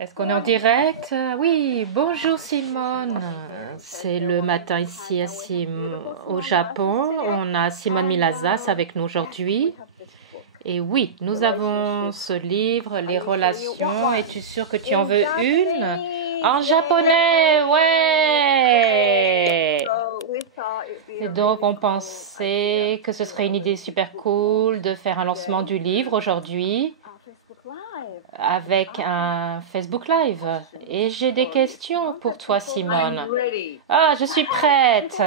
Est-ce qu'on est en direct? Oui, bonjour Simone. C'est le matin ici au Japon. On a Simone Milazas avec nous aujourd'hui. Et oui, nous avons ce livre, Les relations. Es-tu sûr que tu en veux une? En japonais, ouais! Et donc, on pensait que ce serait une idée super cool de faire un lancement du livre aujourd'hui avec un Facebook Live. Et j'ai des questions pour toi, Simone. Ah, je suis prête.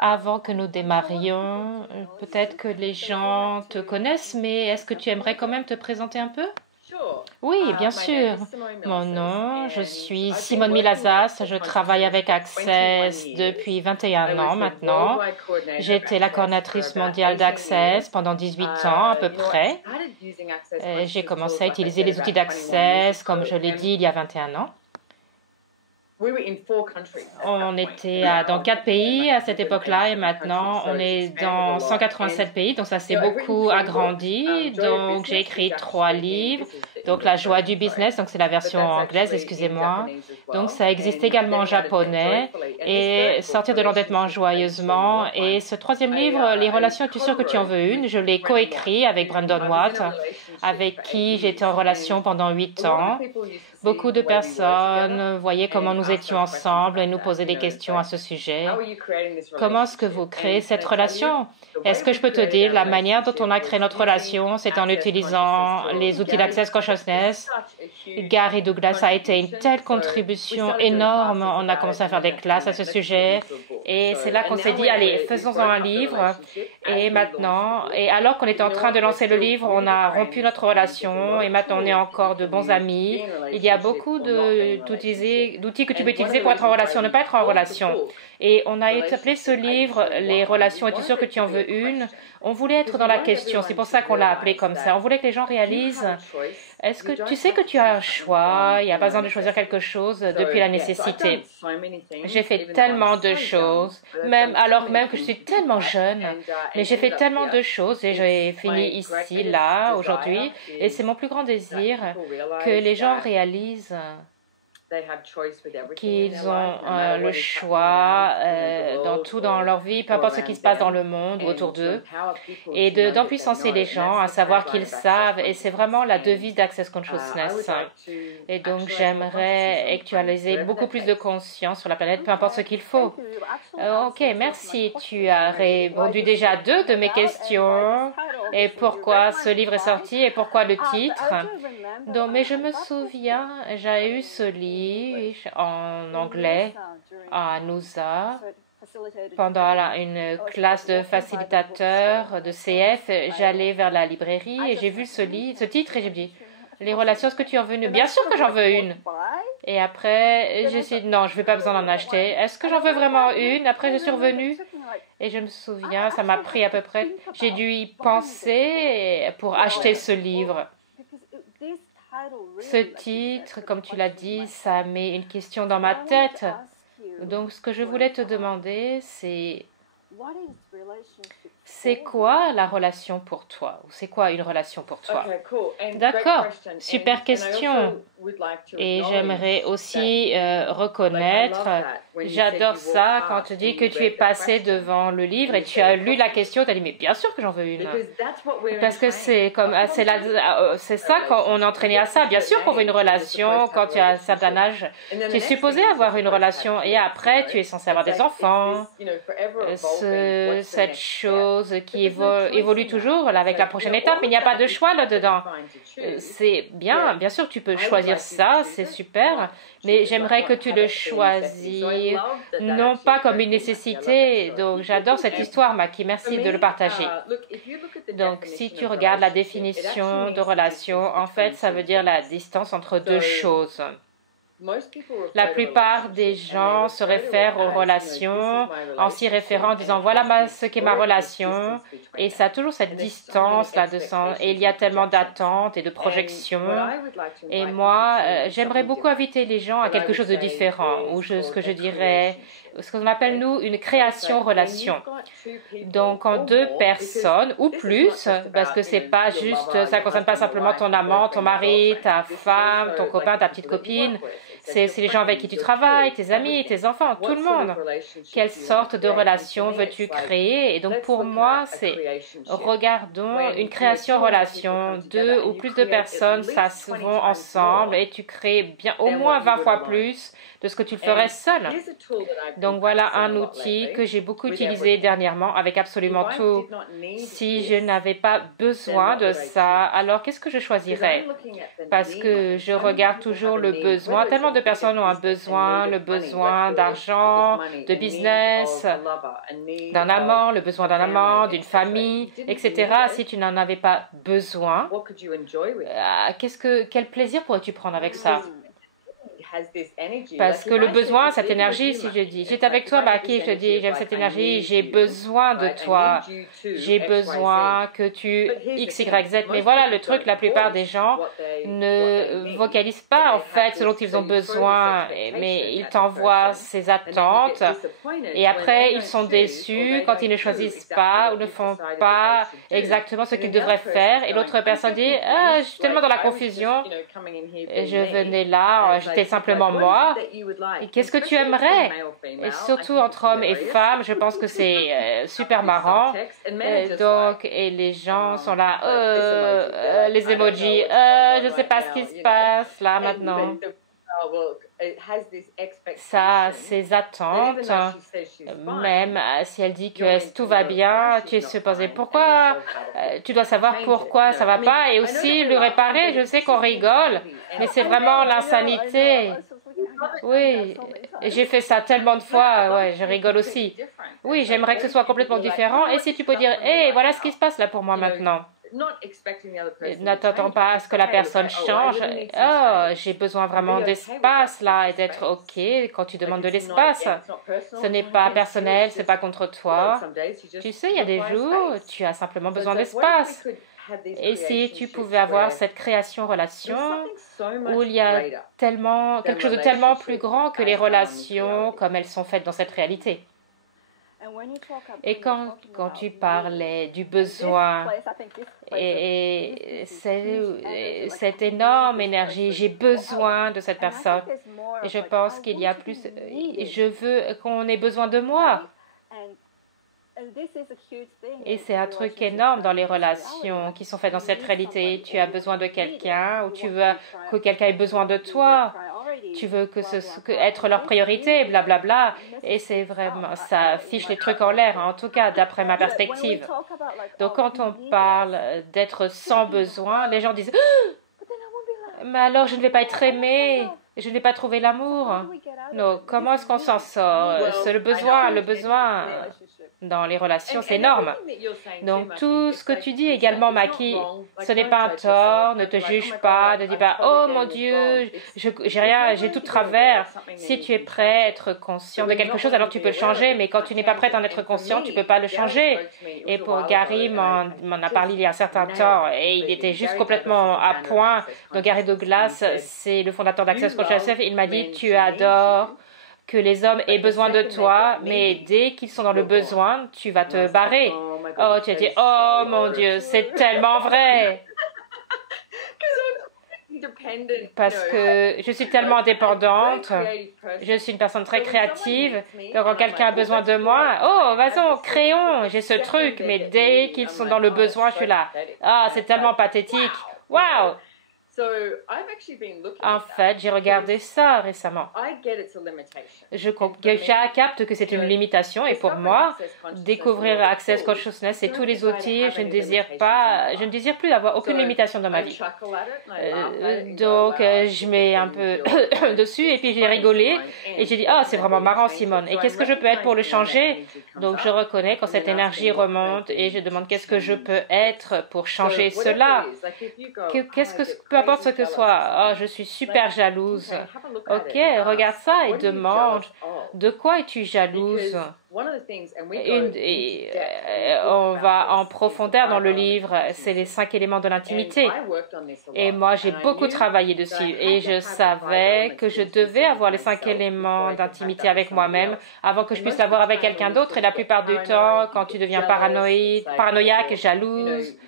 Avant que nous démarrions, peut-être que les gens te connaissent, mais est-ce que tu aimerais quand même te présenter un peu? Oui, bien sûr. Mon nom, je suis Simone Milazas. Je travaille avec Access depuis 21 ans maintenant. J'étais la coordinatrice mondiale d'Access pendant 18 ans à peu près. J'ai commencé à utiliser les outils d'Access, comme je l'ai dit, il y a 21 ans. On était dans 4 pays à cette époque-là et maintenant on est dans 187 pays, donc ça s'est beaucoup agrandi. Donc j'ai écrit 3 livres. Donc La joie du business, donc c'est la version anglaise, excusez-moi. Donc ça existe également en japonais et Sortir de l'endettement joyeusement. Et ce 3e livre, Les relations, es-tu sûr que tu en veux une? Je l'ai coécrit avec Brandon Watt, avec qui j'étais en relation pendant 8 ans. Beaucoup de personnes voyaient comment nous étions ensemble et nous posaient des questions à ce sujet. Comment est-ce que vous créez cette relation? Est-ce que je peux te dire, la manière dont on a créé notre relation, c'est en utilisant les outils d'Access Consciousness. Gary Douglas a été une telle contribution énorme. On a commencé à faire des classes à ce sujet. Et c'est là qu'on s'est dit, allez, faisons-en un livre. Et maintenant, et alors qu'on était en train de lancer le livre, on a rompu notre relation. Et maintenant, on est encore de bons amis. Il y a beaucoup d'outils que tu peux utiliser pour être en relation, ne pas être en relation. Et on a appelé ce livre « Les relations, es-tu sûr que tu en veux une ?» On voulait être dans la question, c'est pour ça qu'on l'a appelé comme ça. On voulait que les gens réalisent, est-ce que tu sais que tu as un choix, il n'y a pas besoin de choisir quelque chose depuis la nécessité. J'ai fait tellement de choses, alors même que je suis tellement jeune, mais j'ai fait tellement de choses et j'ai fini ici, là, aujourd'hui. Et c'est mon plus grand désir que les gens réalisent qu'ils ont le choix dans tout dans leur vie, peu importe ce qui se passe dans le monde ou autour d'eux, et d'empuissancer les gens à savoir qu'ils savent, et c'est vraiment la devise d'Access Consciousness. Et donc j'aimerais actualiser beaucoup plus de conscience sur la planète, peu importe ce qu'il faut. Ok, merci. Tu as répondu déjà à 2 de mes questions. Et pourquoi ce livre est sorti et pourquoi le titre. Donc, mais je me souviens, j'ai eu ce livre en anglais à Noosa pendant une classe de facilitateur de CF. J'allais vers la librairie et j'ai vu ce titre et j'ai dit, les relations, est-ce que tu en veux une? Bien sûr que j'en veux une. Et après, j'ai dit, non, je n'ai pas besoin d'en acheter. Est-ce que j'en veux vraiment une? Après, je suis revenue et je me souviens, ça m'a pris à peu près, j'ai dû y penser pour acheter ce livre. Ce titre, comme tu l'as dit, ça met une question dans ma tête. Donc, ce que je voulais te demander, c'est quoi la relation pour toi? Ou c'est quoi une relation pour toi? D'accord, super question. Et j'aimerais aussi reconnaître, j'adore ça quand tu dis que tu es passé devant le livre et tu as lu la question, tu as dit mais bien sûr que j'en veux une. Parce que c'est ça quand on est entraîné à ça. Bien sûr qu'on veut une relation quand tu as un certain âge. Tu es supposé avoir une relation et après tu es censé avoir des enfants. Cette chose qui évolue toujours avec la prochaine étape, mais il n'y a pas de choix là-dedans. C'est bien sûr tu peux choisir ça, c'est super, mais j'aimerais que tu le choisisses non pas comme une nécessité. Donc j'adore cette histoire, Maki, merci de le partager. Donc si tu regardes la définition de relation, en fait ça veut dire la distance entre 2 choses. La plupart des gens se réfèrent aux relations en s'y référant en disant voilà ce qu'est ma relation, et ça a toujours cette distance là-dedans, et il y a tellement d'attentes et de projections. Et moi, j'aimerais beaucoup inviter les gens à quelque chose de différent, ou ce que je dirais, ce qu'on appelle nous une création-relation. Donc en deux personnes ou plus, parce que c'est pas juste, ça ne concerne pas simplement ton amant, ton mari, ta femme, ton copain, ta petite copine. C'est les gens avec qui tu travailles, tes amis, tes enfants, tout le monde. Quelle sorte de relation veux-tu créer? Et donc pour moi, c'est regardons une création-relation. Deux ou plus de personnes vont ensemble et tu crées bien au moins 20 fois plus de ce que tu le ferais seul. Donc voilà un outil que j'ai beaucoup utilisé dernièrement avec absolument tout. Si je n'avais pas besoin de ça, alors qu'est-ce que je choisirais? Parce que je regarde toujours le besoin. Tellement de personnes ont un besoin, le besoin d'argent, de business, d'un amant, le besoin d'un amant, d'une famille, etc. Si tu n'en avais pas besoin, quel plaisir pourrais-tu prendre avec ça? Parce que le besoin, cette énergie, si je dis, j'étais avec toi, Maki, je te dis, j'aime cette énergie, j'ai besoin de toi, j'ai besoin que tu X, Y, Z. Mais voilà, le truc, la plupart des gens ne vocalisent pas, en fait, ce dont ils ont besoin, mais ils t'envoient ces attentes, et après, ils sont déçus quand ils ne choisissent pas ou ne font pas exactement ce qu'ils devraient faire, et l'autre personne dit, ah, je suis tellement dans la confusion, et je venais là, j'étais simplement moi. Et qu'est-ce que tu aimerais? Et surtout entre hommes et femmes, je pense que c'est super marrant. Et les gens sont là, les emojis, je ne sais pas ce qui se passe là maintenant. Ça a ses attentes, même si elle dit que tout va bien, tu es supposé pourquoi, tu dois savoir pourquoi ça va pas et aussi le réparer. Je sais qu'on rigole, mais c'est vraiment l'insanité. Oui, j'ai fait ça tellement de fois, ouais, je rigole aussi. Oui, j'aimerais que ce soit complètement différent. Et si tu peux dire, hé, voilà ce qui se passe là pour moi maintenant. N'attends pas à ce que la personne change. Oh, j'ai besoin vraiment d'espace là et d'être OK quand tu demandes de l'espace. Ce n'est pas personnel, c'est pas contre toi. Tu sais, il y a des jours, tu as simplement besoin d'espace. Et si tu pouvais avoir cette création-relation où il y a quelque chose de tellement plus grand que les relations comme elles sont faites dans cette réalité. Et quand tu parlais du besoin et cette énorme énergie, j'ai besoin de cette personne. Et je pense qu'il y a plus, je veux qu'on ait besoin de moi. Et c'est un truc énorme dans les relations qui sont faites dans cette réalité. Tu as besoin de quelqu'un ou tu veux que quelqu'un ait besoin de toi. Tu veux être leur priorité, blablabla. Et c'est vraiment, ça fiche les trucs en l'air, en tout cas, d'après ma perspective. Donc, quand on parle d'être sans besoin, les gens disent mais alors, je ne vais pas être aimé, je ne vais pas trouver l'amour. Non, comment est-ce qu'on s'en sort? C'est le besoin dans les relations, c'est énorme. Donc, tout ce que tu dis également, Maki, ce n'est pas un tort, ne te juge pas, ne dis pas, oh mon Dieu, j'ai rien, j'ai tout de travers. Si tu es prêt à être conscient de quelque chose, alors tu peux le changer, mais quand tu n'es pas prêt à en être conscient, tu ne peux pas le changer. Et pour Gary m'en a parlé il y a un certain temps, et il était juste complètement à point. Donc, Gary Douglas, c'est le fondateur d'Access Consciousness, il m'a dit, tu adores que les hommes aient besoin de toi, mais dès qu'ils sont dans le besoin, tu vas te barrer. Oh, tu as dit, oh mon Dieu, c'est tellement vrai. Parce que je suis tellement indépendante, je suis une personne très créative, donc quand quelqu'un a besoin de moi, oh, vas-y, créons, j'ai ce truc, mais dès qu'ils sont dans le besoin, je suis là. Ah, c'est tellement pathétique. Waouh! En fait, j'ai regardé ça récemment. Je capte que c'est une limitation et pour moi, découvrir Access Consciousness et tous les outils, je ne désire plus avoir aucune limitation dans ma vie. Donc, je mets un peu dessus et puis j'ai rigolé et j'ai dit, ah, c'est vraiment marrant, Simone. Et qu'est-ce que je peux être pour le changer? Donc, je reconnais quand cette énergie remonte et je demande qu'est-ce que je peux être pour changer cela. Peu importe ce que ce soit. Oh, je suis super jalouse. Ok, regarde ça et demande, de quoi es-tu jalouse? On va en profondeur dans le livre, c'est les 5 éléments de l'intimité. Et moi, j'ai beaucoup travaillé dessus et je savais que je devais avoir les 5 éléments d'intimité avec moi-même avant que je puisse l'avoir avec quelqu'un d'autre. Et la plupart du temps, quand tu deviens paranoïaque, jalouse,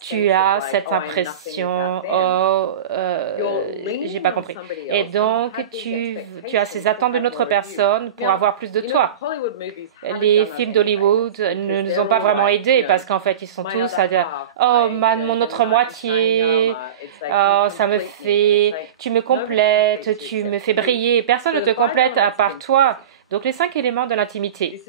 tu as cette impression, oh, j'ai pas compris. Et donc, tu as ces attentes d'une autre personne pour avoir plus de toi. Les films d'Hollywood ne nous ont pas vraiment aidés parce qu'en fait, ils sont tous à dire, oh, mon autre moitié, oh, ça me fait, tu me complètes, tu me fais briller. Personne ne te complète à part toi. Donc, les 5 éléments de l'intimité,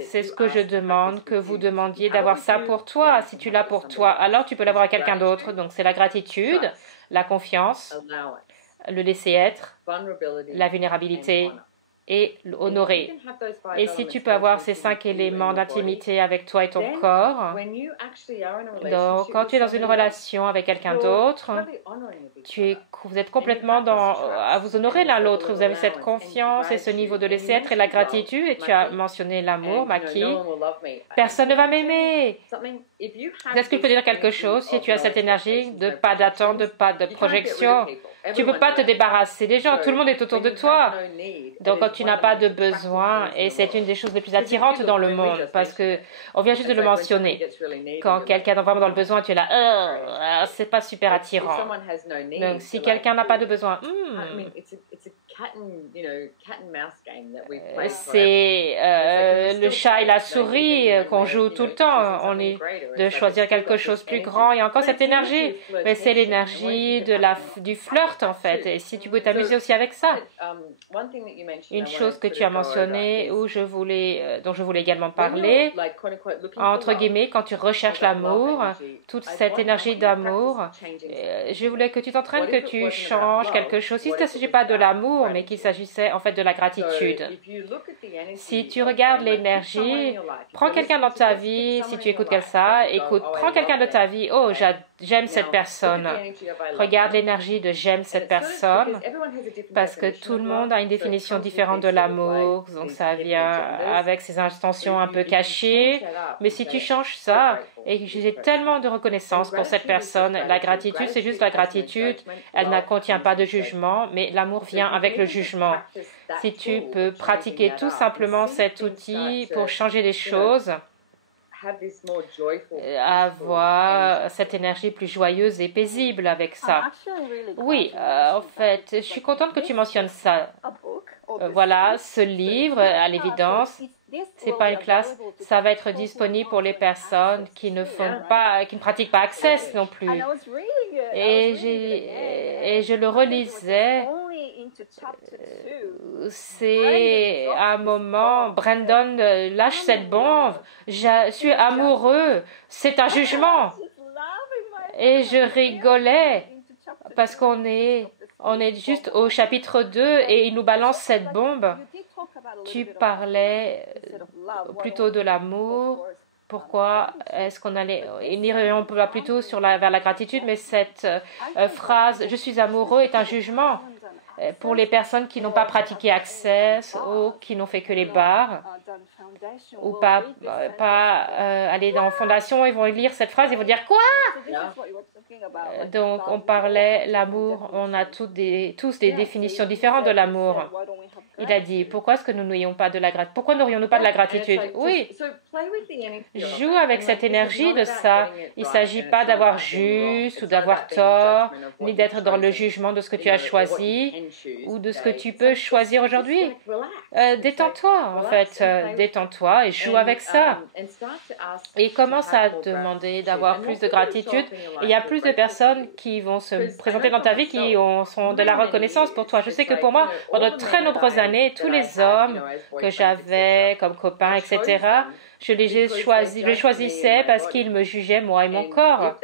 c'est ce que je demande, que vous demandiez d'avoir ça pour toi. Si tu l'as pour toi, alors tu peux l'avoir à quelqu'un d'autre. Donc, c'est la gratitude, la confiance, le laisser être, la vulnérabilité et l'honorer. Et si tu peux avoir ces 5 éléments d'intimité avec toi et ton corps, donc quand tu es dans une relation avec quelqu'un d'autre, vous êtes complètement à vous honorer l'un l'autre. Vous avez cette confiance et ce niveau de laisser être et la gratitude. Et tu as mentionné l'amour, Maki. Personne ne va m'aimer. Est-ce que je peux dire quelque chose si tu as cette énergie de pas d'attente, de pas de projection? Tu ne peux pas te débarrasser des gens. Tout le monde est autour de toi. Donc, quand tu n'as pas de besoin, et c'est une des choses les plus attirantes dans le monde, parce que on vient juste de le mentionner. Quand quelqu'un est vraiment dans le besoin, tu es là, c'est pas super attirant. Donc, si quelqu'un n'a pas de besoin, c'est le chat et la souris qu'on joue tout le temps. On est de choisir quelque chose de plus grand. Il y a encore cette énergie. Mais c'est l'énergie du flirt, en fait. Et si tu peux t'amuser aussi avec ça. Une chose que tu as mentionnée, dont je voulais également parler, entre guillemets, quand tu recherches l'amour, toute cette énergie d'amour, je voulais que tu t'entraînes, que tu changes quelque chose. Si il ne s'agit pas de l'amour, mais qu'il s'agissait en fait de la gratitude. Si tu regardes l'énergie, prends quelqu'un dans ta vie, si tu écoutes comme ça, prends quelqu'un de ta vie, oh, j'aime cette personne. Regarde l'énergie de j'aime cette personne, parce que tout le monde a une définition différente de l'amour, donc ça vient avec ses intentions un peu cachées. Mais si tu changes ça, et j'ai tellement de reconnaissance pour cette personne, la gratitude, c'est juste la gratitude, elle ne contient pas de jugement, mais l'amour vient avec le jugement. Si tu peux pratiquer tout simplement cet outil pour changer les choses, avoir cette énergie plus joyeuse et paisible avec ça. Oui, en fait, je suis contente que tu mentionnes ça. Voilà, ce livre, à l'évidence, c'est pas une classe, ça va être disponible pour les personnes qui ne pratiquent pas Access non plus. Et je le relisais. C'est un moment, Brandon lâche cette bombe, je suis amoureux, c'est un jugement. Et je rigolais parce qu'on est juste au chapitre 2 et il nous balance cette bombe. Tu parlais plutôt de l'amour. Pourquoi est-ce qu'on on peut plutôt vers la gratitude, mais cette phrase « je suis amoureux » est un jugement pour les personnes qui n'ont pas pratiqué Access ou qui n'ont fait que les bars ou pas aller dans Fondation, ils vont lire cette phrase, ils vont dire « Quoi ?» Donc, on parlait l'amour, on a tous des définitions différentes de l'amour. Il a dit, pourquoi est-ce que nous n'ayons pas de la gratitude? Pourquoi n'aurions-nous pas de la gratitude? Oui, joue avec cette énergie de ça. Il ne s'agit pas d'avoir juste ou d'avoir tort, ni d'être dans le jugement de ce que tu as choisi ou de ce que tu peux choisir aujourd'hui. Détends-toi, en fait. Détends-toi et joue avec ça. Et commence à demander d'avoir plus de gratitude. Et il y a plus de personnes qui vont se présenter dans ta vie qui sont de la reconnaissance pour toi. Je sais que pour moi, pendant de très nombreuses années, tous les hommes que j'avais comme copains, etc., Je les choisissais parce qu'ils me jugeaient, moi et mon corps.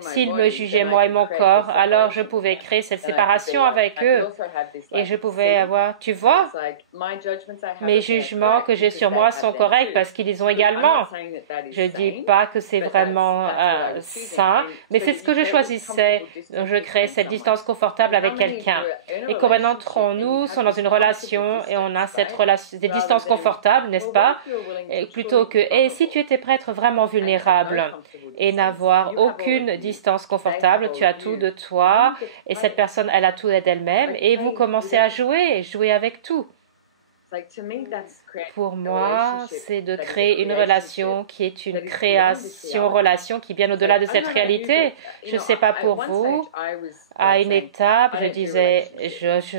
S'ils me jugeaient, moi et mon corps, alors je pouvais créer cette séparation avec eux. Et je pouvais avoir, tu vois, mes jugements que j'ai sur moi sont corrects parce qu'ils les ont également. Je ne dis pas que c'est vraiment sain, mais c'est ce que je choisissais. Donc je crée cette distance confortable avec quelqu'un. Et combien d'entre nous sont dans une relation et on a cette relation, des distances confortables, n'est-ce pas? Et plutôt que, et si tu étais prêt à être vraiment vulnérable et n'avoir aucune distance confortable, tu as tout de toi et cette personne, elle a tout d'elle-même et vous commencez à jouer avec tout. Pour moi, c'est de créer une relation qui est une relation qui est bien au-delà de cette réalité. Je ne sais pas pour vous. À une étape, je disais,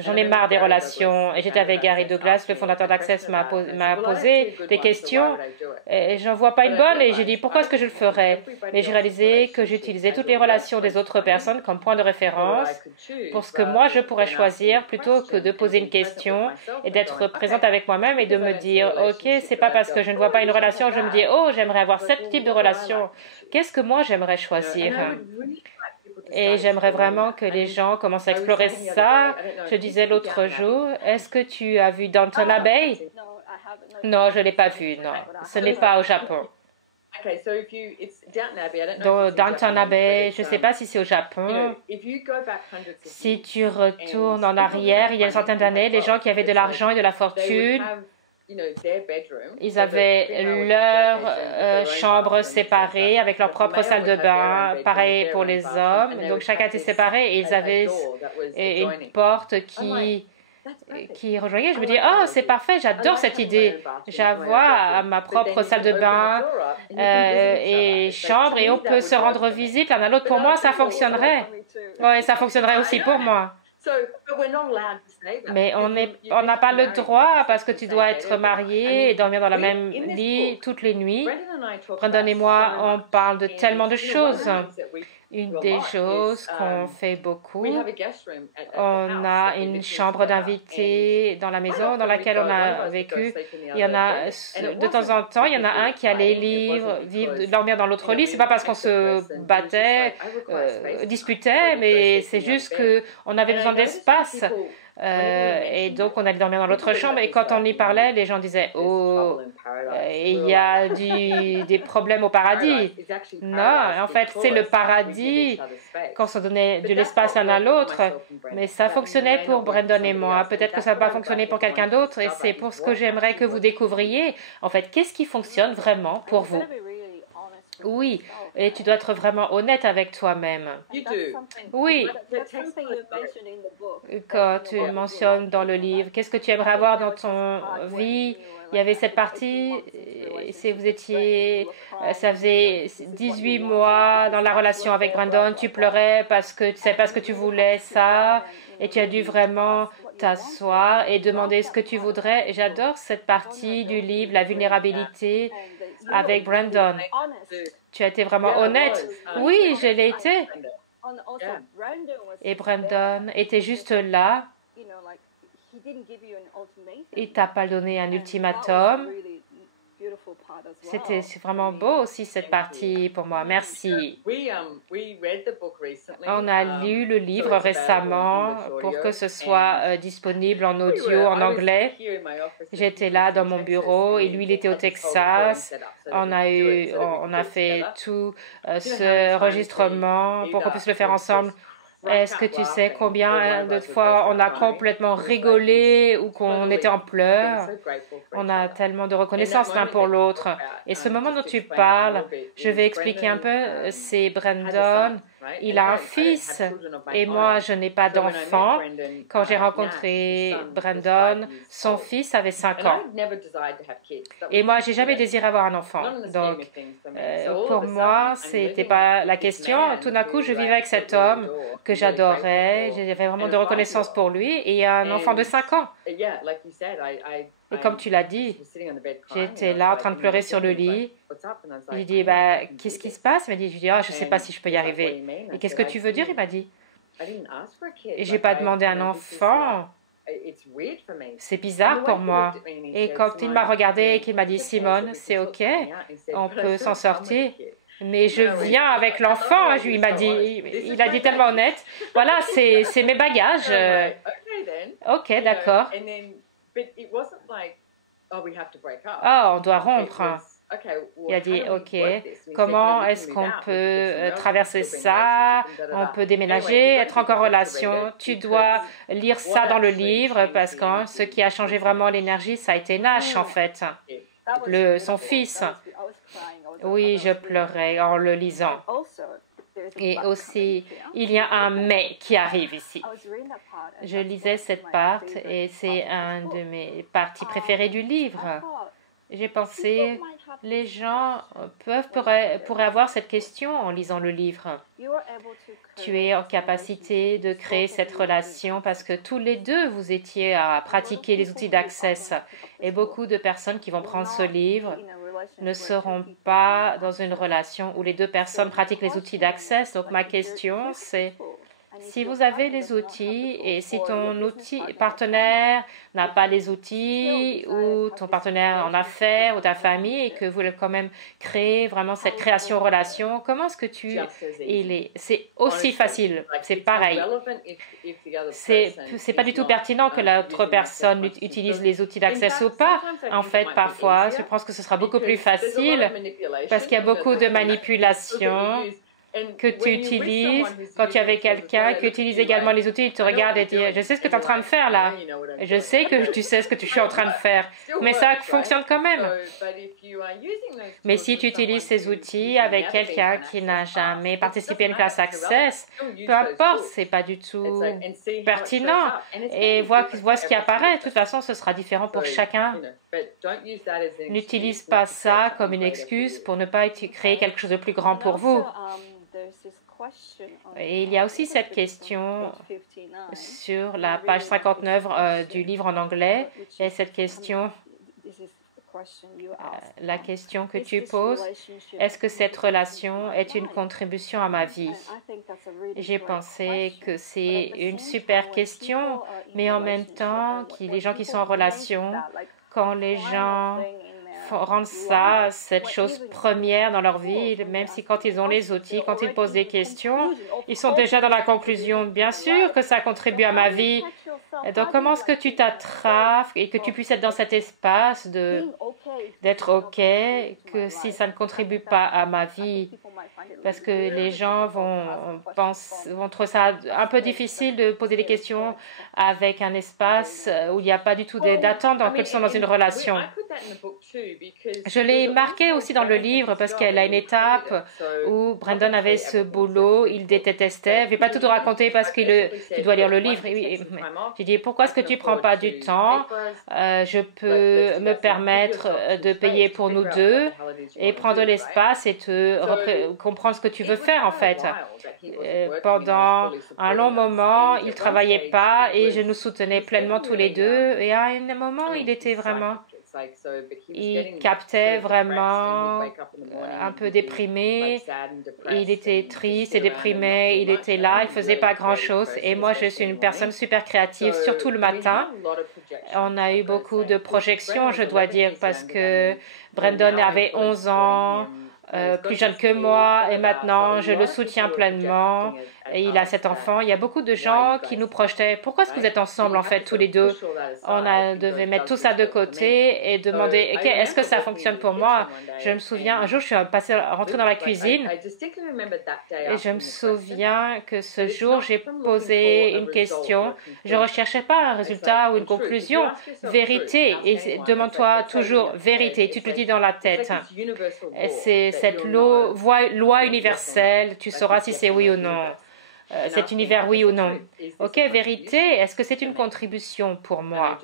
j'en ai marre des relations. Et j'étais avec Gary Douglas, le fondateur d'Access m'a posé des questions. Et j'en vois pas une bonne. Et j'ai dit, pourquoi est-ce que je le ferais? Mais j'ai réalisé que j'utilisais toutes les relations des autres personnes comme point de référence pour ce que moi, je pourrais choisir plutôt que de poser une question et d'être présente avec moi-même et de me dire, OK, c'est pas parce que je ne vois pas une relation, je me dis, oh, j'aimerais avoir ce type de relation. Qu'est-ce que moi, j'aimerais choisir? Et j'aimerais vraiment que les gens commencent à explorer ça. Je disais l'autre jour, est-ce que tu as vu Downton Abbey? Non, je ne l'ai pas vu, non. Ce n'est pas au Japon. Dans Downton Abbey, je ne sais pas si c'est au Japon. Si tu retournes en arrière, il y a une centaine d'années, les gens qui avaient de l'argent et de la fortune, ils avaient leur chambre séparée avec leur propre salle de bain, pareil pour les hommes. Donc chacun était séparé et ils avaient une porte qui rejoignait. Je me dis, oh, c'est parfait, j'adore cette idée. J'avoue ma propre salle de bain et chambre et on peut se rendre visite l'un à l'autre. Pour moi, ça fonctionnerait. Oui, ça fonctionnerait aussi pour moi. Mais on n'a pas le droit parce que tu dois être marié et dormir dans la même lit toutes les nuits. Brandon et moi, on parle de tellement de choses. Une des choses qu'on fait beaucoup, on a une chambre d'invités dans la maison dans laquelle on a vécu. Il y en a, de temps en temps, il y en a un qui allait dormir dans l'autre lit. C'est pas parce qu'on se battait, disputait, mais c'est juste qu'on avait besoin d'espace. Et donc on allait dormir dans l'autre chambre et quand on y parlait, les gens disaient oh, il y a des problèmes au paradis. Non, en fait c'est le paradis quand on se donnait de l'espace l'un à l'autre. Mais ça fonctionnait pour Brandon et moi. Peut-être que ça va pas fonctionner pour quelqu'un d'autre et c'est pour ce que j'aimerais que vous découvriez. En fait, qu'est-ce qui fonctionne vraiment pour vous? Oui, et tu dois être vraiment honnête avec toi-même. Oui, quand tu mentionnes dans le livre, qu'est-ce que tu aimerais avoir dans ton vie? Il y avait cette partie, si vous étiez, ça faisait 18 mois dans la relation avec Brandon, tu pleurais parce que tu ne savais pas ce que tu voulais, ça, et tu as dû vraiment t'asseoir et demander ce que tu voudrais. J'adore cette partie du livre, la vulnérabilité avec Brandon. Tu as été vraiment honnête. Oui, je l'ai été. Et Brandon était juste là. Il t'a pas donné un ultimatum. C'était vraiment beau aussi cette partie pour moi. Merci. On a lu le livre récemment pour que ce soit disponible en audio en anglais. J'étais là dans mon bureau et lui il était au Texas. On a fait tout ce enregistrement pour qu'on puisse le faire ensemble. Est-ce que tu sais combien de fois on a complètement rigolé ou qu'on était en pleurs? On a tellement de reconnaissance l'un pour l'autre. Et ce moment dont tu parles, je vais expliquer un peu, c'est Brandon. Il a un fils et moi, je n'ai pas d'enfant. Quand j'ai rencontré Brandon, son fils avait 5 ans. Et moi, j'ai jamais désiré avoir un enfant. Donc, pour moi, c'était pas la question. Tout d'un coup, je vivais avec cet homme que j'adorais. J'avais vraiment de reconnaissance pour lui et un enfant de 5 ans. Et comme tu l'as dit, j'étais là en train de pleurer sur le lit. Il dit, bah, qu'est-ce qui se passe? Il m'a dit, je dis, je ne sais pas si je peux y arriver. Et qu'est-ce que tu veux dire? Il m'a dit. Et j'ai pas demandé un enfant. C'est bizarre pour moi. Et quand il m'a regardé et qu'il m'a dit, Simone, c'est OK, on peut s'en sortir. Mais je viens avec l'enfant, il a dit tellement honnête. Voilà, c'est mes bagages. OK, d'accord. Oh, on doit rompre. Il a dit, OK, comment est-ce qu'on peut traverser ça? On peut déménager, être encore en relation. Tu dois lire ça dans le livre parce que ce qui a changé vraiment l'énergie, ça a été Nash en fait, son fils. Oui, je pleurais en le lisant. Et aussi, il y a un mais qui arrive ici. Je lisais cette partie et c'est un de mes parties préférées du livre. J'ai pensé, les gens pourraient avoir cette question en lisant le livre. Tu es en capacité de créer cette relation parce que tous les deux, vous étiez à pratiquer les outils d'Access. Et beaucoup de personnes qui vont prendre ce livre ne seront pas dans une relation où les deux personnes pratiquent les outils d'Access. Donc ma question, c'est si vous avez les outils et si ton partenaire n'a pas les outils ou ton partenaire en affaires ou ta famille et que vous voulez quand même créer vraiment cette création-relation, comment est-ce que c'est aussi facile, c'est pareil. C'est pas du tout pertinent que l'autre personne utilise les outils d'accès ou pas. En fait, parfois, je pense que ce sera beaucoup plus facile parce qu'il y a beaucoup de manipulation que tu utilises quand tu es avec quelqu'un qui utilise également les outils, il te regarde et dit « Je sais ce que tu es en train de faire là. Je sais que tu sais ce que je suis en train de faire. » Mais ça fonctionne quand même. Mais si tu utilises ces outils avec quelqu'un qui n'a jamais participé à une classe Access, peu importe, c'est pas du tout pertinent. Et vois ce qui apparaît. De toute façon, ce sera différent pour chacun. N'utilise pas ça comme une excuse pour ne pas créer quelque chose de plus grand pour vous. Et il y a aussi cette question sur la page 59 du livre en anglais. Et cette question, la question que tu poses, est-ce que cette relation est une contribution à ma vie? J'ai pensé que c'est une super question, mais en même temps, les gens qui sont en relation, quand les gens rendre ça, cette chose première dans leur vie, même si quand ils ont les outils, quand ils posent des questions, ils sont déjà dans la conclusion. Bien sûr que ça contribue à ma vie. Et donc, comment est-ce que tu t'attrapes et que tu puisses être dans cet espace d'être OK, que si ça ne contribue pas à ma vie, parce que les gens vont trouver ça un peu difficile de poser des questions avec un espace où il n'y a pas du tout d'attente quand ils sont dans une relation. Je l'ai marqué aussi dans le livre parce qu'elle a une étape où Brandon avait ce boulot, il détestait. Je ne vais pas tout raconter parce que tu dois lire le livre. J'ai dit, pourquoi est-ce que tu ne prends pas du temps? Je peux me permettre de payer pour nous deux et prendre l'espace et comprendre ce que tu veux faire en fait. Pendant un long moment, il ne travaillait pas et je nous soutenais pleinement tous les deux. Et à un moment, il captait vraiment un peu déprimé, il était triste et déprimé, il était là, il faisait pas grand-chose. Et moi, je suis une personne super créative, surtout le matin. On a eu beaucoup de projections, je dois dire, parce que Brandon avait 11 ans, plus jeune que moi, et maintenant, je le soutiens pleinement. Et il a cet enfant. Il y a beaucoup de gens qui nous projetaient. Pourquoi est-ce que vous êtes ensemble, en fait, tous les deux? Devait mettre tout ça de côté et demander, okay, est-ce que ça fonctionne pour moi? Je me souviens, un jour, je suis rentrée dans la cuisine et je me souviens que ce jour, j'ai posé une question. Je ne recherchais pas un résultat ou une conclusion. Vérité. Et demande-toi toujours vérité. Tu te le dis dans la tête. C'est cette loi universelle. Tu sauras si c'est oui ou non. Cet univers, oui ou non. Ok, vérité, est-ce que c'est une contribution pour moi?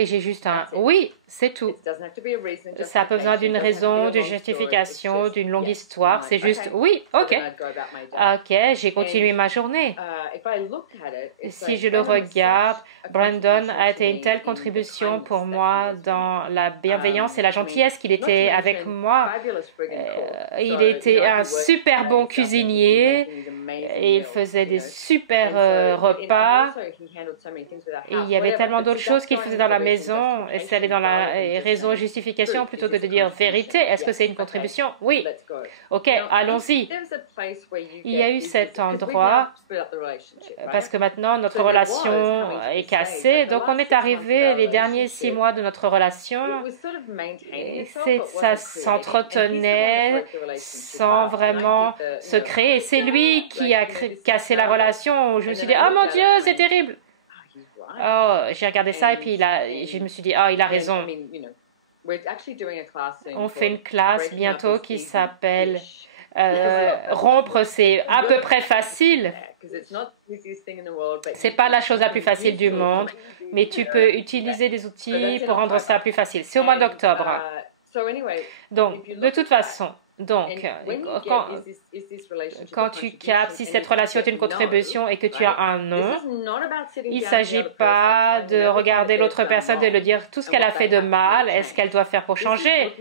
Et j'ai juste un oui, c'est tout. Ça n'a pas besoin d'une raison, d'une justification, d'une longue histoire. C'est juste oui, ok. Ok, j'ai continué ma journée. Si je le regarde, Brandon a été une telle contribution pour moi dans la bienveillance et la gentillesse qu'il était avec moi. Il était un super bon cuisinier et il faisait des super repas. Et il y avait tellement d'autres choses qu'il faisait dans la maison et c'est aller dans la raison et justification plutôt que de dire vérité. Est-ce que c'est une contribution? Oui. Ok, allons-y. Il y a eu cet endroit parce que maintenant notre relation est cassée. Donc on est arrivé les derniers 6 mois de notre relation. Ça s'entretenait sans vraiment se créer. Et c'est lui qui a cassé la relation. Je me suis dit, oh mon Dieu, c'est terrible. Oh, j'ai regardé ça et puis je me suis dit, oh, il a raison. On fait une classe bientôt qui s'appelle rompre, c'est à peu près facile. C'est pas la chose la plus facile du monde, mais tu peux utiliser des outils pour rendre ça plus facile. C'est au mois d'octobre. Donc, de toute façon, quand tu captes si cette relation est une contribution et que tu as un non, il ne s'agit pas de regarder l'autre personne et de dire tout ce qu'elle a fait de mal, est-ce qu'elle doit faire pour changer.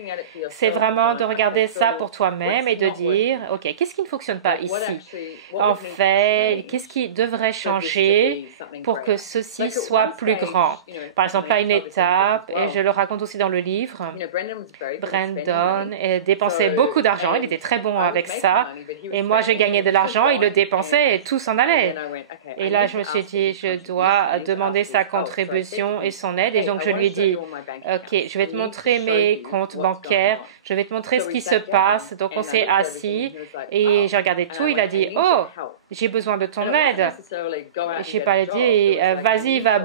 C'est vraiment de regarder ça pour toi-même et de dire, ok, qu'est-ce qui ne fonctionne pas ici? En fait, qu'est-ce qui devrait changer pour que ceci soit plus grand? Par exemple, à une étape, et je le raconte aussi dans le livre, Brandon dépensait beaucoup d'argent, il était très bon avec ça, et moi je gagnais de l'argent, il le dépensait et tout s'en allait. Et là je me suis dit, je dois demander sa contribution et son aide, et donc je lui ai dit, ok, je vais te montrer mes comptes bancaires, je vais te montrer ce qui se passe. Donc on s'est assis et j'ai regardé tout, il a dit, oh, j'ai besoin de ton aide. Je n'ai pas dit, vas-y, va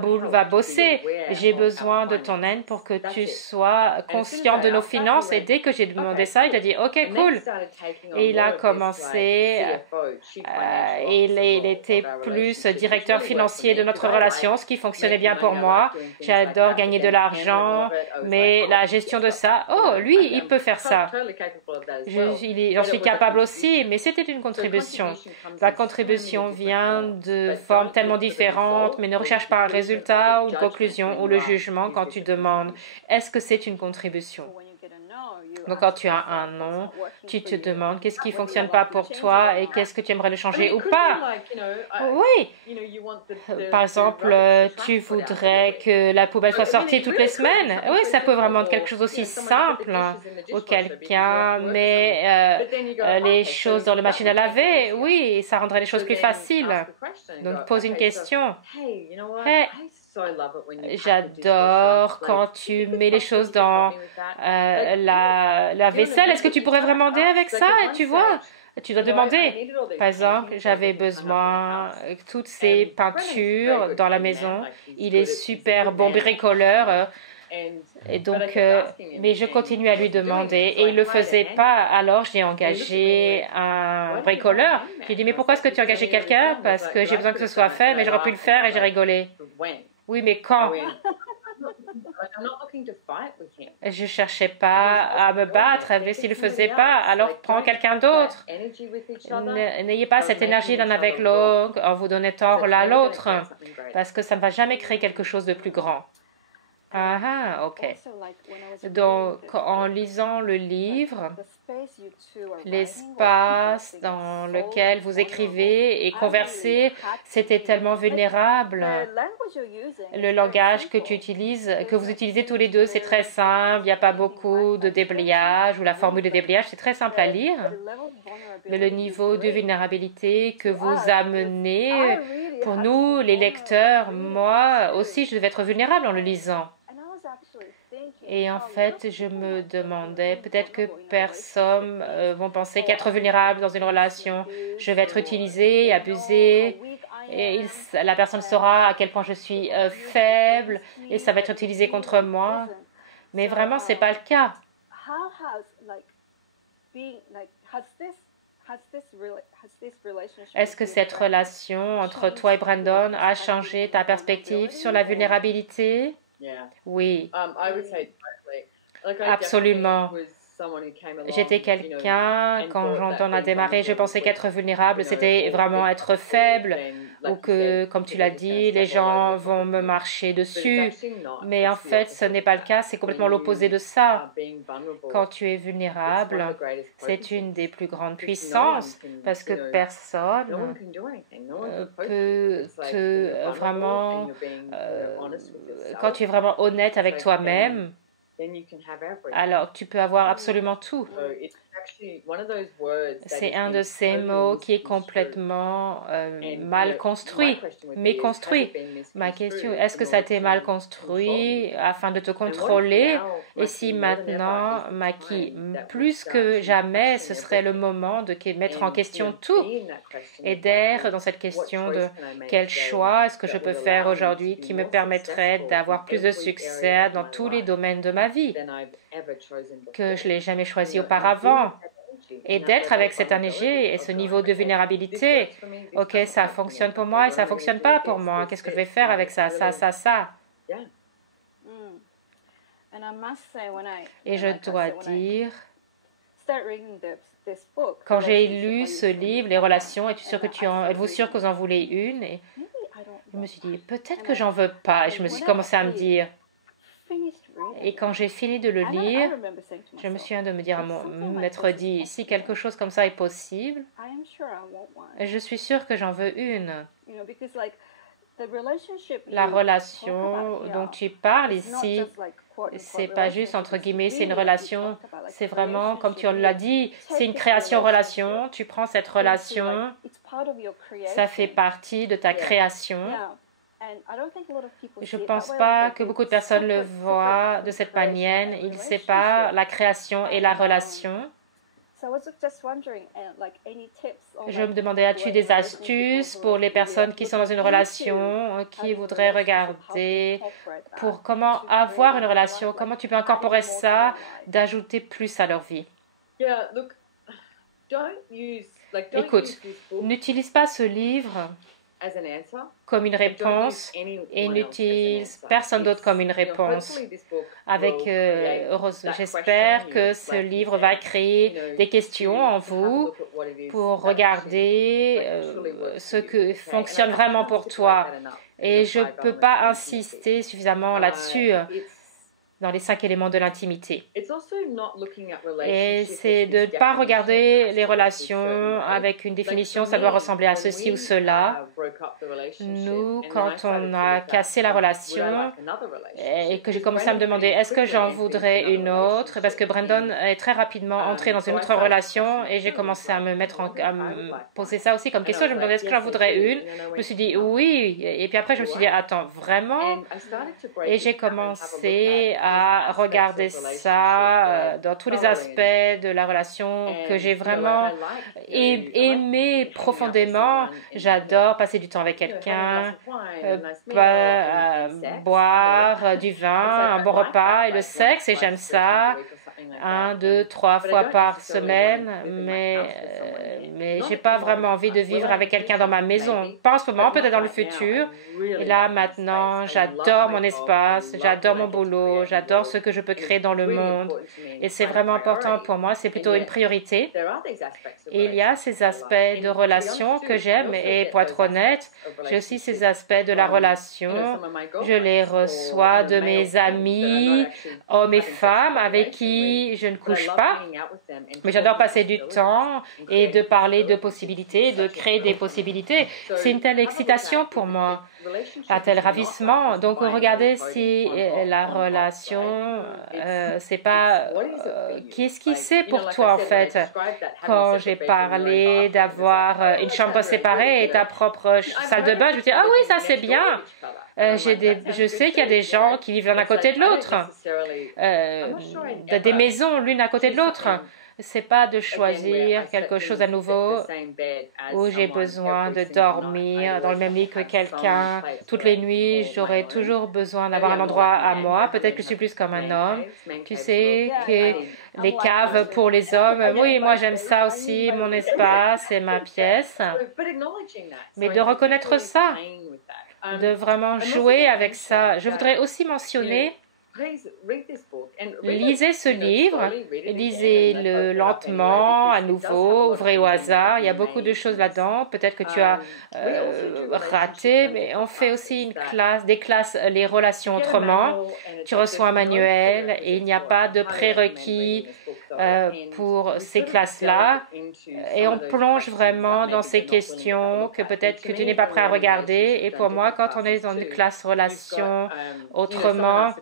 bosser. J'ai besoin de ton aide pour que tu sois conscient de nos finances. Et dès que j'ai demandé ça, il a dit, ok, cool. Et il a commencé, il était plus directeur financier de notre relation, ce qui fonctionnait bien pour moi. J'adore gagner de l'argent, mais la gestion de ça, oh, lui, il peut faire ça. J'en suis capable aussi, mais c'était une contribution. La contribution vient de formes tellement différentes, mais ne recherche pas un résultat ou une conclusion ou le jugement quand tu demandes est-ce que c'est une contribution. Donc quand tu as un non, tu te demandes qu'est-ce qui ne fonctionne pas pour toi et qu'est-ce que tu aimerais le changer ou pas. Oui. Par exemple, tu voudrais que la poubelle soit sortie toutes les semaines. Oui, ça peut vraiment être quelque chose aussi simple ou quelqu'un met les choses dans la machine à laver. Oui, ça rendrait les choses plus faciles. Donc pose une question. Hey, j'adore quand tu mets les choses dans la vaisselle. Est-ce que tu pourrais vraiment m'aider avec ça? Tu vois, tu dois demander. Par exemple, j'avais besoin de toutes ces peintures dans la maison. Il est super bon bricoleur. Et donc, mais je continue à lui demander et il ne le faisait pas. Alors, j'ai engagé un bricoleur. J'ai dit, mais pourquoi est-ce que tu as engagé quelqu'un? Parce que j'ai besoin que ce soit fait, mais j'aurais pu le faire et j'ai rigolé. Oui, mais quand? Je ne cherchais pas à me battre. S'il ne le faisait pas, alors prends quelqu'un d'autre. N'ayez pas cette énergie l'un avec l'autre en vous donnant tort l'un à l'autre, parce que ça ne va jamais créer quelque chose de plus grand. Ah, ok. Donc, en lisant le livre, l'espace dans lequel vous écrivez et conversez, c'était tellement vulnérable. Le langage que vous utilisez tous les deux, c'est très simple. Il n'y a pas beaucoup de déblayage ou la formule de déblayage, c'est très simple à lire. Mais le niveau de vulnérabilité que vous amenez, pour nous, les lecteurs, moi aussi, je devais être vulnérable en le lisant. Et en fait, je me demandais, peut-être que personnes vont penser qu'être vulnérable dans une relation, je vais être utilisée, abusée, et la personne saura à quel point je suis faible, et ça va être utilisé contre moi. Mais vraiment, ce n'est pas le cas. Est-ce que cette relation entre toi et Brandon a changé ta perspective sur la vulnérabilité? Oui, absolument. J'étais quelqu'un, quand on a démarré, je pensais qu'être vulnérable, c'était vraiment être faible, ou que, comme tu l'as dit, les gens vont me marcher dessus. Mais en fait, ce n'est pas le cas, c'est complètement l'opposé de ça. Quand tu es vulnérable, c'est une des plus grandes puissances, parce que personne peut te vraiment, quand tu es vraiment honnête avec toi-même, alors tu peux avoir absolument tout. C'est un de ces mots qui est complètement mal construit, méconstruit. Ma question, est-ce que ça a été mal construit afin de te contrôler? Et si maintenant, Maki, plus que jamais, ce serait le moment de mettre en question tout et d'être dans cette question de quel choix est-ce que je peux faire aujourd'hui qui me permettrait d'avoir plus de succès dans tous les domaines de ma vie que je n'ai jamais choisi auparavant. Et d'être avec cette énergie et ce niveau de vulnérabilité. Ok, ça fonctionne pour moi et ça ne fonctionne pas pour moi. Qu'est-ce que je vais faire avec ça, ça, ça, ça? Et je dois dire, quand j'ai lu ce livre, Les relations, êtes-vous sûr que vous en voulez une? Et je me suis dit, peut-être que j'en veux pas. Et je me suis commencé à me dire, et quand j'ai fini de le lire, je me souviens de me dire à m'être dit, si quelque chose comme ça est possible, je suis sûre que j'en veux une. La relation dont tu parles ici, c'est pas juste entre guillemets, c'est une relation, c'est vraiment, comme tu l'as dit, c'est une création-relation. Tu prends cette relation, ça fait partie de ta création. Je ne pense pas que beaucoup de personnes le voient de cette manière. Ils séparent la création et la relation. Je me demandais, as-tu des astuces pour les personnes qui sont dans une relation, qui voudraient regarder pour comment avoir une relation, comment tu peux incorporer ça, d'ajouter plus à leur vie? Écoute, n'utilise pas ce livre comme une réponse et n'utilise personne d'autre comme une réponse. J'espère que ce livre va créer des questions en vous pour regarder ce que fonctionne vraiment pour toi. Et je ne peux pas insister suffisamment là-dessus dans les 5 éléments de l'intimité. Et c'est de ne pas regarder les relations avec une définition, ça doit ressembler à ceci ou cela. Nous, quand on a cassé la relation et que j'ai commencé à me demander est-ce que j'en voudrais une autre, parce que Brandon est très rapidement entré dans une autre relation et j'ai commencé à me poser ça aussi comme question. Je me demandais est-ce que j'en voudrais une. Je me suis dit oui. Et puis après, je me suis dit attends, vraiment? Et j'ai commencé à regarder ça dans tous les aspects de la relation que j'ai vraiment aimé profondément. J'adore passer du temps avec quelqu'un, boire du vin, un bon repas et le sexe, et j'aime ça 1, 2, 3 fois par semaine, mais j'ai pas vraiment envie de vivre avec quelqu'un dans ma maison. Pas en ce moment, peut-être dans le futur. Et là, maintenant, j'adore mon espace, j'adore mon boulot, j'adore ce que je peux créer dans le monde. Et c'est vraiment important pour moi, c'est plutôt une priorité. Et il y a ces aspects de relation que j'aime. Et pour être honnête, j'ai aussi ces aspects de la relation. Je les reçois de mes amis, hommes et femmes, avec qui je ne couche pas. Mais j'adore passer du temps et de parler de possibilités, de créer des possibilités. C'est une telle excitation pour moi, un tel ravissement. Donc, regardez si la relation, c'est pas... qu'est-ce qui c'est pour toi, en fait? Quand j'ai parlé d'avoir une chambre séparée et ta propre salle de bain, je me dis, ah oui, ça c'est bien. Je sais qu'il y a des gens qui vivent l'un à côté de l'autre, des maisons l'une à côté de l'autre. C'est pas de choisir quelque chose à nouveau où j'ai besoin de dormir dans le même lit que quelqu'un toutes les nuits. J'aurais toujours besoin d'avoir un endroit à moi. Peut-être que je suis plus comme un homme. Tu sais que les caves pour les hommes, oui, moi j'aime ça aussi, mon espace et ma pièce. Mais de reconnaître ça. de vraiment jouer avec ça. Je voudrais aussi mentionner, lisez ce livre, lisez-le lentement, à nouveau, ouvrez au hasard. Il y a beaucoup de choses là-dedans. Peut-être que tu as raté, mais on fait aussi des classes, les relations autrement. Tu reçois un manuel et il n'y a pas de prérequis pour ces classes-là. Et on plonge vraiment dans ces questions que peut-être que tu n'es pas prêt à regarder. Et pour moi, quand on est dans une classe relation autrement,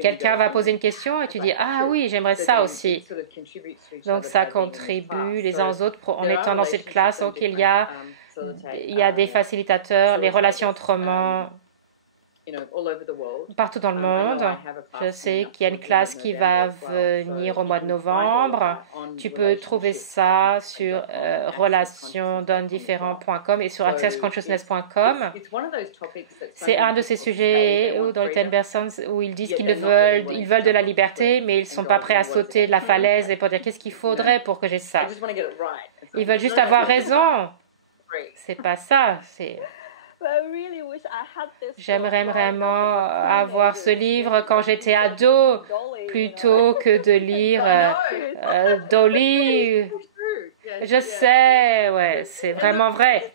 quelqu'un va poser une question et tu dis « Ah oui, j'aimerais ça aussi ». Donc, ça contribue les uns aux autres en étant dans cette classe. Donc, il y a des facilitateurs, les relations autrement, partout dans le monde. Je sais qu'il y a une classe qui va venir au mois de novembre. Tu peux trouver ça sur relationsdondifférents.com et sur accessconsciousness.com. C'est un de ces sujets dans les 10 personnes où ils disent qu'ils veulent de la liberté, mais ils ne sont pas prêts à sauter de la falaise et pour dire qu'est-ce qu'il faudrait pour que j'ai ça. Ils veulent juste avoir raison. C'est pas ça. J'aimerais vraiment avoir ce livre quand j'étais ado plutôt que de lire Dolly. Je sais, ouais, c'est vraiment vrai.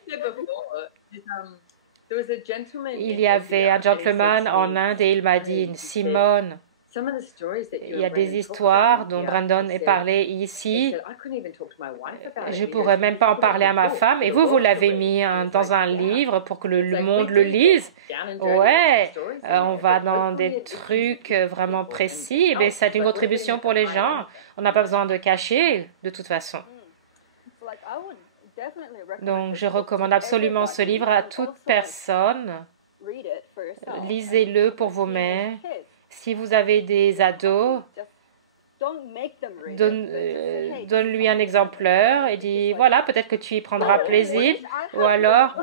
Il y avait un gentleman en Inde et il m'a dit, Simone, il y a des histoires dont Brandon est parlé ici. Je ne pourrais même pas en parler à ma femme. Et vous l'avez mis dans un livre pour que le monde le lise. Ouais, on va dans des trucs vraiment précis. Et c'est une contribution pour les gens. On n'a pas besoin de cacher, de toute façon. Donc, je recommande absolument ce livre à toute personne. Lisez-le pour vous-même. Si vous avez des ados, donne-lui un exemplaire et dis, voilà, peut-être que tu y prendras plaisir. Ou alors,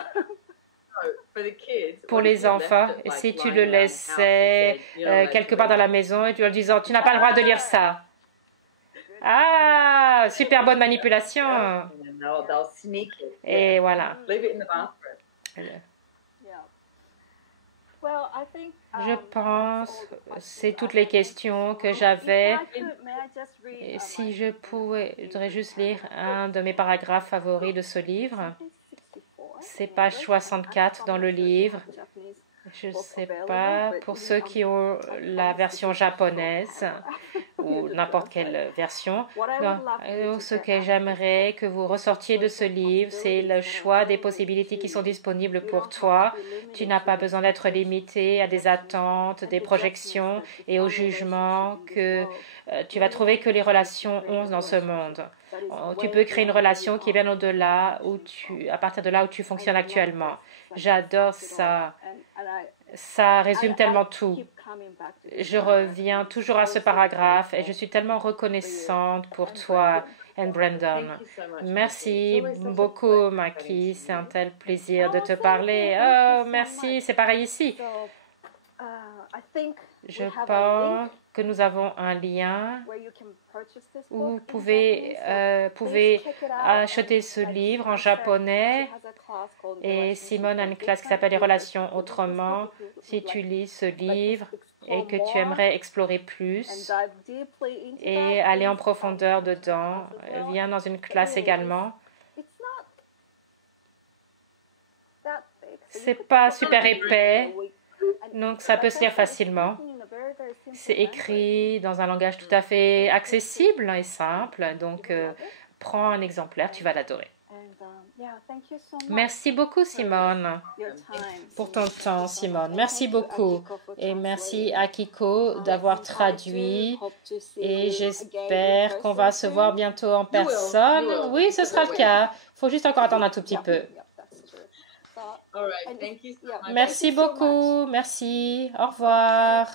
pour les enfants, si tu le laissais quelque part dans la maison et tu leur disant, tu n'as pas le droit de lire ça. Ah, super bonne manipulation. Et voilà. Je pense c'est toutes les questions que j'avais. Si je voudrais juste lire un de mes paragraphes favoris de ce livre. C'est page 64 dans le livre. Je ne sais pas, pour ceux qui ont la version japonaise ou n'importe quelle version, ce que j'aimerais que vous ressortiez de ce livre, c'est le choix des possibilités qui sont disponibles pour toi. Tu n'as pas besoin d'être limité à des attentes, des projections et au jugement que tu vas trouver que les relations ont dans ce monde. Tu peux créer une relation qui est bien au-delà, à partir de là où tu fonctionnes actuellement. J'adore ça. Ça résume tellement tout. Je reviens toujours à ce paragraphe et je suis tellement reconnaissante pour toi, Anne Brandon. Merci beaucoup, Maki. C'est un tel plaisir de te parler. Oh, merci. C'est pareil ici. Je pense que nous avons un lien où vous pouvez acheter ce livre en japonais. Et Simone a une classe qui s'appelle Les relations autrement. Si tu lis ce livre et que tu aimerais explorer plus et aller en profondeur dedans, viens dans une classe également. C'est pas super épais, donc ça peut se lire facilement. C'est écrit dans un langage tout à fait accessible et simple, donc prends un exemplaire, tu vas l'adorer. Merci beaucoup, Simone, pour ton temps, Simone. Merci beaucoup. Et merci à Akiko d'avoir traduit. Et j'espère qu'on va se voir bientôt en personne. Oui, ce sera le cas. Il faut juste encore attendre un tout petit peu. Merci beaucoup. Merci. Au revoir.